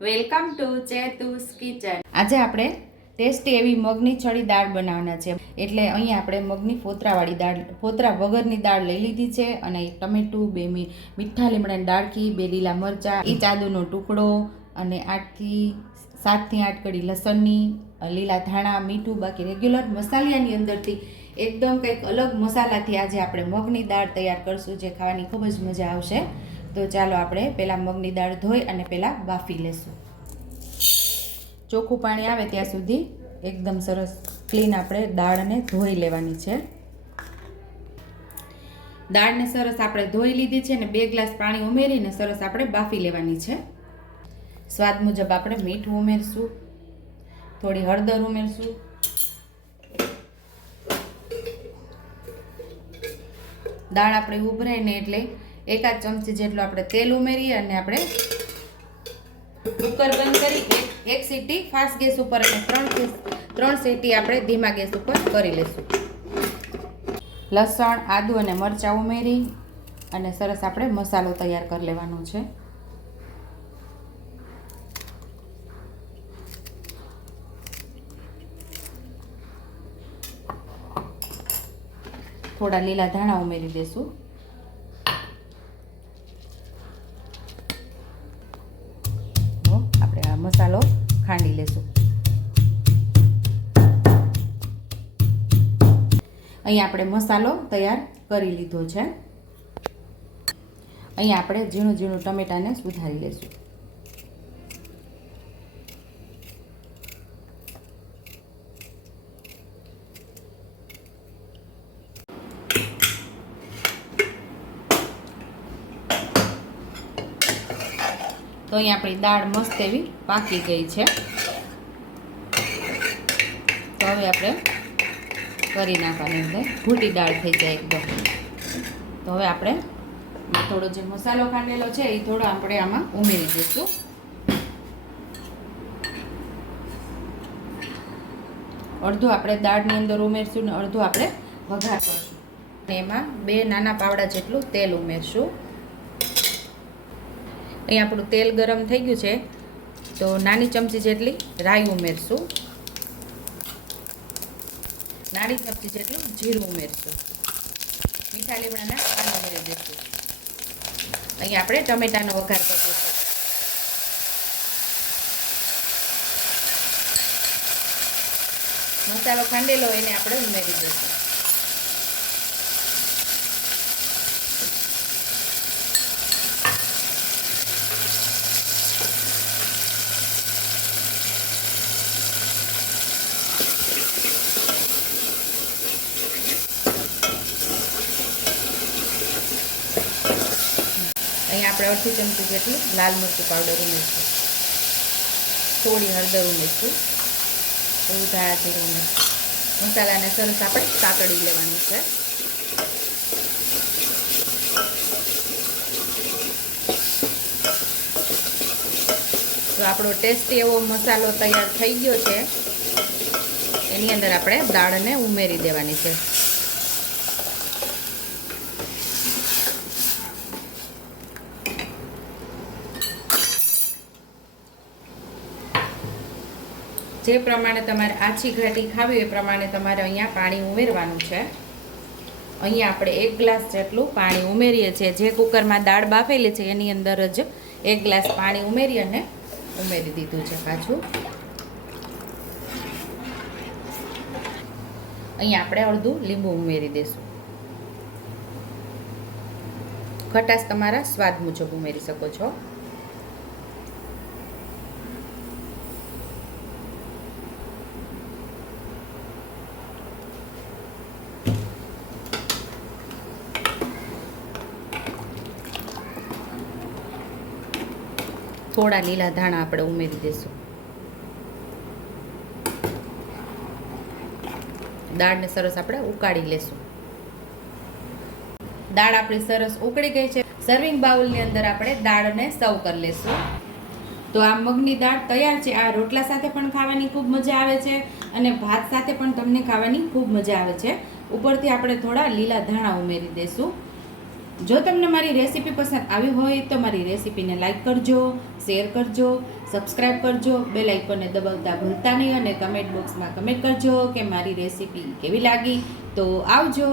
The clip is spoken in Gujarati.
Welcome to ચેતુસ kitchen. આજે આપણે ટેસ્ટી એવી મગની છડી દાળ બનાવવાના છે। એટલે અહીંયા આપણે મગની ફોતરાવાળી દાળ, ફોતરા વગરની દાળ લઈ લીધી છે અને ટમેટું, બે મીઠા લીમડાની ડાળખી, બે લીલા મરચાં, ઇંચ આદુનો ટુકડો અને 7 થી 8 કડી લસણની, લીલા ધાણા, મીઠું, બાકી રેગ્યુલર મસાલાની અંદરથી એકદમ કંઈક અલગ મસાલાથી આજે આપણે મગની દાળ તૈયાર કરશું, જે ખાવાની ખૂબ જ મજા આવશે। તો ચાલો આપણે પહેલાં મગની દાળ ધોઈ અને પહેલાં બાફી લેશું। ચોખ્ખું પાણી આવે ત્યાં સુધી એકદમ સરસ ક્લીન આપણે દાળને ધોઈ લેવાની છે। દાળને સરસ આપણે ધોઈ લીધી છે અને 2 ગ્લાસ પાણી ઉમેરીને સરસ આપણે બાફી લેવાની છે। સ્વાદ મુજબ આપણે મીઠું ઉમેરશું, થોડી હળદર ઉમેરશું, દાળ આપણે ઉભરાય ને એટલે 1 ચમચી જેટલું આપણે તેલ ઉમેરી અને આપણે કુકર બંધ કરી એક સીટી ફાસ્ટ ગેસ ઉપર અને 3 સીટી આપણે ધીમા ગેસ ઉપર કરી લેશું। લસણ, આદુ અને મરચાં ઉમેરી અને સરસ આપણે મસાલો તૈયાર કરી લેવાનો છે। થોડા લીલા ધાણા ઉમેરી દેશું, આપણે આ મસાલો ખાંડી લેશું। અહીંયા આપણે મસાલો તૈયાર કરી લીધો છે। અહીંયા આપણે ઝીણું ઝીણું ટમેટાને સુધારી લેશું। તો અહીંયા આપણી દાળ મસ્ત એવી પાકી ગઈ છે। તો હવે આપણે કરી નાખવાની અંદર ઘૂંટી દાળ થઈ જાય એકદમ। તો હવે આપણે થોડો જે મસાલો ખાંડેલો છે એ થોડો આપણે આમાં ઉમેરી દઈશું। અડધું આપણે દાળની અંદર ઉમેરશું ને અડધું આપણે વઘાર કરશું અને એમાં 2 નાના પાવડા જેટલું તેલ ઉમેરશું। અહીં આપણું તેલ ગરમ થઈ ગયું છે તો નાની ચમચી જેટલી રાઈ ઉમેરશું, નાની ચમચી જેટલું જીરું ઉમેરશું, મીઠા લીમડાના પાન ઉમેરી દઈશું। અહીં આપણે ટમેટાનો વઘાર કરી દઈશું। મસાલો ખાંડેલો એને આપણે ઉમેરી દઈશું। અહીં આપણે 1/2 ચમચી જેટલું લાલ મરચું પાવડર ઉમેરશું, થોડી હળદર ઉમેરશું, થોડું ધાણા જીરું ઉમેરશું। મસાલાને સરસ આપણે સાતળી લેવાનું છે। તો આપણો ટેસ્ટી એવો મસાલો તૈયાર થઈ ગયો છે। એની અંદર આપણે દાળને ઉમેરી દેવાની છે। જે પ્રમાણે તમારે આછી ઘાટી ખાવી એ પ્રમાણે તમારે અહીંયા પાણી ઉમેરવાનું છે। અહીંયા આપણે 1 ગ્લાસ જેટલું પાણી ઉમેરીએ છીએ। જે કુકરમાં દાળ બાફેલી છે એની અંદર જ 1 ગ્લાસ પાણી ઉમેરી અને ઉમેરી દીધું છે પાછું। અહીંયા આપણે અડધું લીંબુ ઉમેરી દઈશું। ખટાશ તમારા સ્વાદ મુજબ ઉમેરી શકો છો। થોડા લીલા ધાણા આપણે ઉમેરી દઈશું। દાળને સરસ આપણે ઉકાળી લેશું। દાળ આપણી સરસ ઉકળી ગઈ છે। સર્વિંગ બાઉલની અંદર આપણે દાળને સર્વ કરી લેશું। તો આ મગની દાળ તૈયાર છે। આ રોટલા સાથે પણ ખાવાની ખૂબ મજા આવે છે અને ભાત સાથે પણ તમને ખાવાની ખૂબ મજા આવે છે। ઉપરથી આપણે થોડા લીલા ધાણા ઉમેરી દઈશું। જો તમને મારી રેસીપી પસંદ આવી હોય તો મારી રેસીપીને લાઈક કરજો, શેર કરજો, સબસ્ક્રાઈબ કરજો, બેલ આઇકોનને દબાવતા ભૂલતા નહીં અને કમેન્ટ બોક્સમાં કમેન્ટ કરજો કે મારી રેસીપી કેવી લાગી. તો આવજો.